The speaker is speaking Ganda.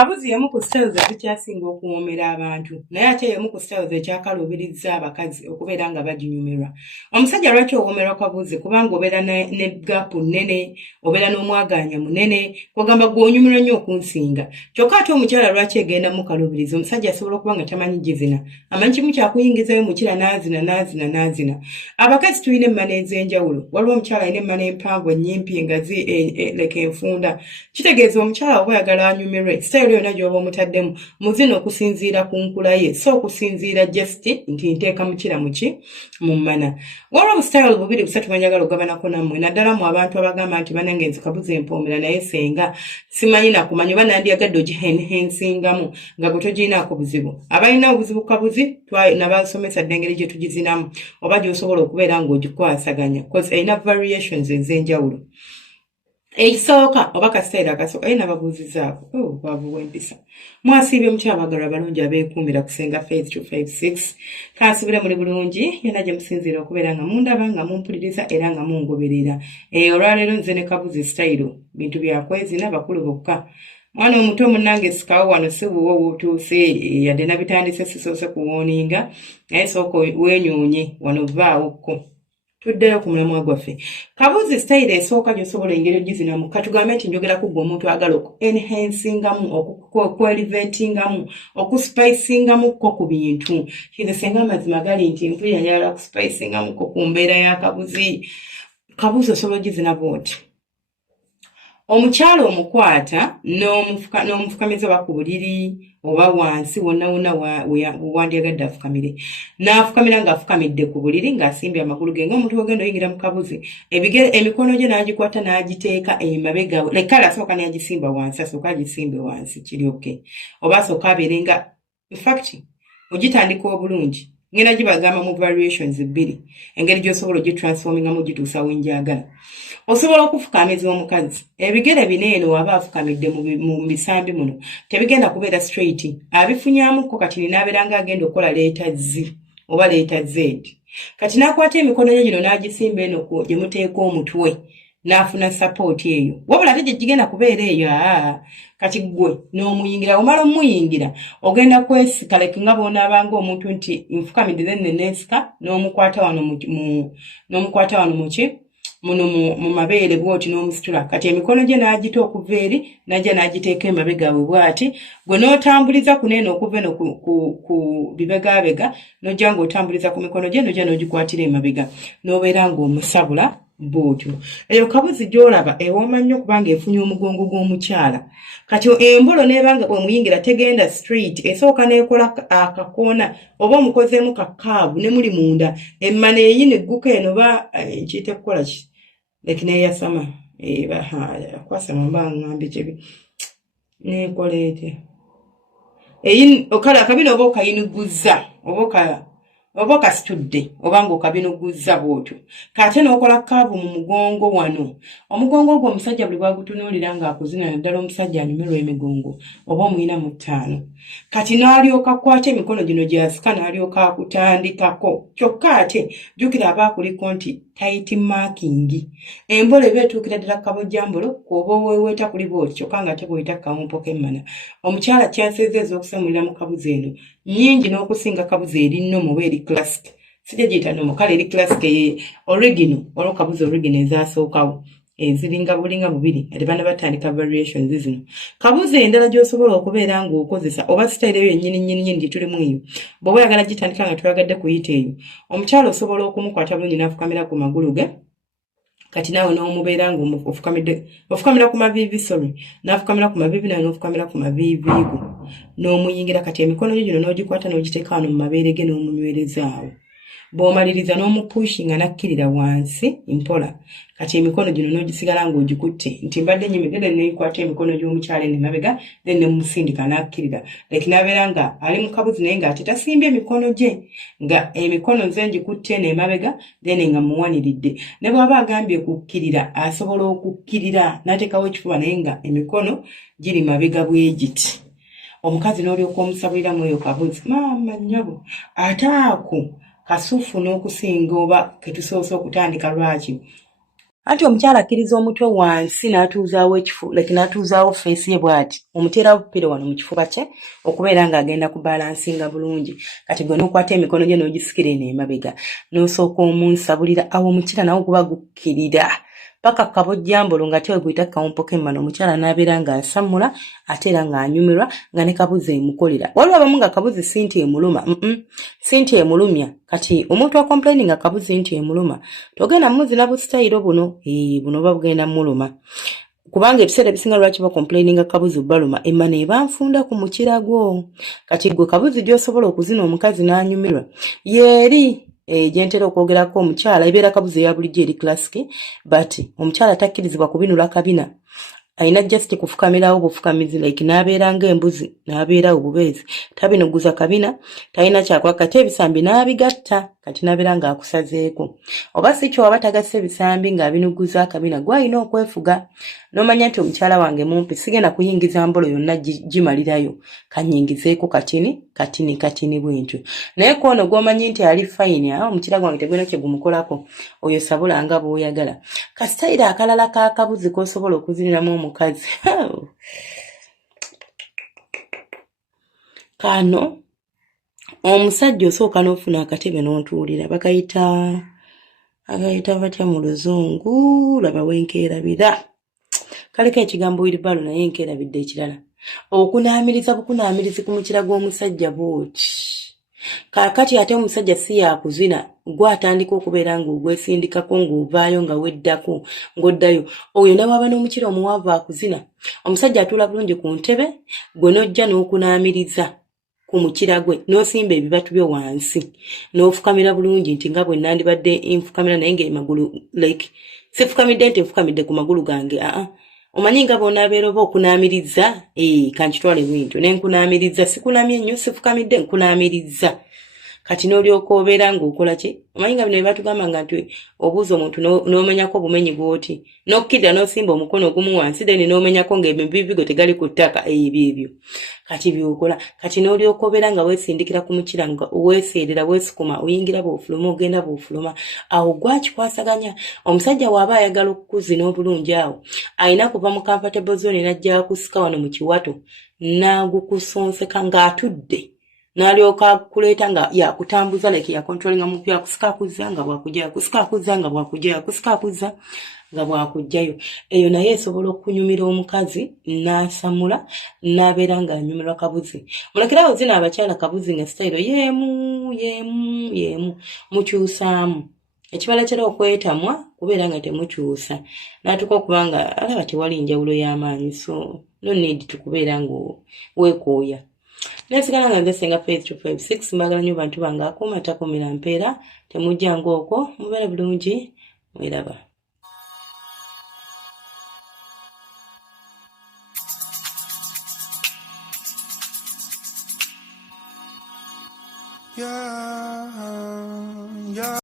Kabuzi yemu ku styles ezikyasinga okuwoomera abantu naye ate yemu ku styles ekyakalubiriza abakazi okubeera nga baginyumirwa. Omusajja lwaki owoomerwa kabuzi? Kubanga obeera ne gaapu nnene, obeera n'omwagaanya munene, kwogamba gw'onyumirwa nnyo okunsinga. Kyokka ate omukyala lwaki egenda mu kalubirizi? Omusajja asobola okuba nga tamanyi gizina, amanyi kimu kyakuyingizayo mukira n'azina. Abakazi tulina emmana ez'enjawulo. Waliwo omukyala alina emmana empanvu ennyimpi engazi leka enfunda. Kitegeeza omukyala oba oyagala anyumirwe sitayiro yonna gy'oba omutaddemu muzina okusinziira ku nkula ye, so okusinziira just nti nteeka mukira muki mu mmana. Waliwo obusitayiro bubiri busatu bwenjagala okugabanako nammwe, naddala mu abantu abagamba nti banange nze kabuzi empoomera naye senga simanyi nakumanyi oba nandyagadde ogihensingamu nga gwe togirinaako buzibu. Abalina obuzibu kabuzi nabasomesa dda engeri gye tugizinamu oba gy'osobola okubeera ng'ogikwasaganya because erina variations ez'enjawulo. Ekisooka oba kasitayiro akasooka ye nababuuzizaako bwavu bw'empisa. Mwasiibye mutya abaagalwa abalungi abeekuumira kusenga Faith 256. Kansubire muli bulungi yonna gye musinziira okubeera nga mundaba nga mumpuliriza era nga mungoberera. Olwaleero nze ne kabuzi sitayiro bintu byakwezina bakulu bokka. Mwana omuto munnange sikawo wano si buwo butuuse yadde nabitandise sisoose kuwooninga naye sooka weenyoonye wano vaawokko. Tuddeyo ku mulamwa gwaffe. Kabuzi sitayiro esooka gy'osobola engeri ogizinamu katugambe nti njogera ku gwe omuntu agala oku-enhancingamu oku-elevatingamu okuspicingamukko ku bintu. Kize senga amazima gali nti mpulira njagala kuspicingamukko ku mbeera ya kabuzi. Kabuzi osobola ogizina bw'oti. Omukyala omukwata n'omufukamiza oba ku buliri oba wansi wonna wandyagadde afukamire. N'afukamira ng'afukamidde ku buliri ng'asimbye amagulu ge ng'omuntu ogenda oyingira mu kabuzi. Emikono gye n'agikwata n'agiteeka emabega we. Kale asooka n'agisimba wansi, asooka agisimbe wansi kiryoke. Oba asooka abeere nga in fact ogitandika obulungi. Ngenda gibagamba mu variations bbiri. Engeri gy'osobola ogitransformingamu gituusa wenjagala. Osobola okufukamiza omukazi. Ebigere bineeno waba afukamidde mu bisambi muno. Tebigenda kubeera straight. Abifunyamukko kati n'abeera ng'agenda okukola leeta Z oba leeta Z. Kati n'akwata emikono gye gino n'agisimba eno gye muteeka omutwe. N'afuna support eyo. Wabula ate gye gigenda kubeera eyo kati gwe n'omuyingira omala omuyingira ogenda kwesika like nga bw'onaabanga omuntu nti nfukamidde then neesika n'omukwata wano mu mabeere bw'oti n'omusitula. Kati emikono gye n'agita okuva eri n'ajja n'agiteeka emabega we bw'ati gwe n'otambuliza ku neeno okuva eno ku bibegaabega n'ojja ng'otambuliza ku mikono gye n'ojja n'ogikwatira emabega n'obeera ng'omusabula bw'otyo. Eyo kabuzi gy'olaba ewooma nnyo kubanga efunye omugongo gw'omukyala. Kati embolo n'ebanga bw'emuyingira tegenda straight esooka n'ekola akakoona oba omukozeemu kakaabu ne muli munda emmana eyinegguka eno ba kiyite kukola ki leki n'eyasama kwasama mba ngambye kibi n'ekola ete okala akabina oba okayiniguzza oba okasitudde oba ng'okabinuguzza bw'otyo. Kate n'okola kaavu mu mugongo wano. Omugongo gwo omusajja buli bwagutunuulira ng'akuzina naddala omusajja anyumirwa emigongo oba omuyina mu ttaano. Kati n'alyoka akwata emikono gino gy'asika n'alyoka akutandikako. Kyokka ate jjukira aba akuliko nti tight marking. Embolo eba etuukira ddala kabojjambolo oba weeweeta kuli bw'oti kyokka nga tebw'oyita kawumpo k'emmana. Omukyala chances ez'okusemulira mu kabuzi eno nnyingi n'okusinga kabuzi eri nnomu oba eri classic. Sijja giyita nnomu kale eri classic original waliwo kabuzi original ezasookawo eziringa bulinga bubiri ate bana batandika variations zino. Kabuzi endala gy'osobola okubeera ng'okozesa oba sitayiro eyo ennyini gye tulimu eyo bw'oba oyagala gitandika nga toyagadde kuyita eyo omukyala osobola okumukwata bulungi n'afukamira ku magulu ge. Kati naawe n'omubeera ng'ofukamira ku maviivi n'afukamira ku maviivi nawe n'ofukamira ku maviivi go n'omuyingira. Kati emikono gye gino n'ogikwata n'ogiteeka wano mu mabeere ge n'omunywerezaawo. Bw'omaliriza n'omupushinga n'akkirira wansi mpola. Kati emikono gino n'ogisigala ng'ogikutte nti mbadde nyimigere n'ekwata emikono gy'omukyala eno emabega then n'emusindika n'akkirira. Leki n'abeera nga ali mu kabuzi naye ng'ate tasimbye emikono gye nga emikono nze ngikutte n'emabega then nga muwaniridde. Ne bw'aba agambye kukkirira asobola okukkirira n'ateekawo ekifuba naye nga emikono giri mabega bwe giti. Omukazi n'olyoka omusabuliramu eyo kabuzi maama nnyabo ate ako kasufu n'okusinga oba ketusoose okutandika lwaki. anti omukyala akkiriza omutwe wansi n'atuuzaawo ekifu like n'atuuzaawo feesi ye bw'ati omuteerawo pupira wano mu kifuba kye okubeera ng'agenda kubalansinga bulungi kati gwe n'okwata emikono gye n'ogisikira eno emabega n'osooka omunsabulira awo omukira nawo guba gukkirira paka kabojjambolo nga tewe guyita kawumpo k'emmano omukyala n'abeera ng'asammula ate era ng'anyumirwa nga ne kabuzi emukolera waliwo abamu nga kabuzi si nti emuluma si nti emulumya kati omuntu akomplaini nga kabuzi nti emuluma togenda muzina busitayiro buno buno oba bugenda muluma kubanga ebiseera ebisinga lwaki bakomplaininga kabuzi baluma emmano eba nfunda ku mukira gwo kati gwe kabuzi gy'osobola okuzina omukazi n'anyumirwa yeeri gyentera okwogerako omukyala ebeera kabuzi eya bulijjo eri klasiki but omukyala takkirizibwa kubinula kabina alina just kufukamirawo bufukamizi like n'abeera ng'embuzi n'abeerawo bubeezi tabinuguza kabina talina kyakola kati ebisambi n'abigatta kati n'abeera ng'akusazeeko oba si kyo waba tagasse ebisambi ng'abinuguza akabina gw'alina okwefuga n'omanya nti omukyala wange mumpi sigenda kuyingiza mbolo yonna gimalirayo kanyingizeeko katini bwentyo naye kwono gw'omanyi nti ali fayini omukira gwange tegwina kye gumukolako oyo sabula nga bw'oyagala kasitayira akalala k'akabuzi k'osobola okuziniramu omukazi kano omusajja osooka n'ofuna akatebe n'ontuulira bagayita batya mu luzungu laba wenkeerabira kaleko ekigambo wiribalo naye nkeerabidde ekirala okunaamiriza bukunaamirizi ku mukira gw'omusajja bwoti kaakati ate omusajja si yakuzina gw'atandika okubeera ng'ogwesindikako ng'ovaayo nga weddako ng'oddayo oyo ne waba n'omukira omuwanvu akuzina omusajja atuula bulungi ku ntebe gwe n'ojja n'okunaamiriza ku mukira gwe n'osimba ebibatu byo wansi n'ofukamira bulungi nti nga bwe nandibadde nfukamira naye ng'emagulu like sifukamidde nti nfukamidde ku magulu gange omanyi nga bw'onaabeera oba okunaamiriza kankitwale bwintyo ne nkunaamiriza sikunamye nnyo sifukamidde nkunaamiriza kati n'olyoka obeera ng'okola ki omanyi nga bino bye batugamba nga nti obuuza omuntu n'omenyako obumenyi bw'oti n'okkirira n'osimba omukono ogumu wansi then n'omenyako ng'ebibigo tegali ku ttaka ebyo kati byokola kati n'olyoka obeera nga weesindikira ku mukira nga weeseerera weesukuma oyingira bw'ofuluma ogenda bw'ofuluma awo gwakikwasaganya omusajja waaba ayagala okukuzina obulungi awo alina kuva mu comfortable zone n'ajja kusika wano mu kiwato n'agukusonseka ng'atudde n'alyoka kuleeta nga yakutambuza like yakontrolinga mu yakusikakuza nga bwakujja yakusikakuza nga bwakujja yakusikakuza nga bwakujjayo eyo naye esobola okunyumira omukazi n'asamula n'abeera ng'anyumirwa kabuzi mulekerawo zina abakyala kabuzi nga sitayiro yeemu mukyusaamu ekibala kira okwetamwa kubeera nga temukyusa n'atuka okuba nga alaba tewali njawulo y'amaanyi so no need tukubeera ng'weekooya nesigala nga nze Senga Faith 256 mbagala nnyo bantu bange akuuma takuumira mpeera temujja ng'okwo mubeere bulungi mweraba Yeah.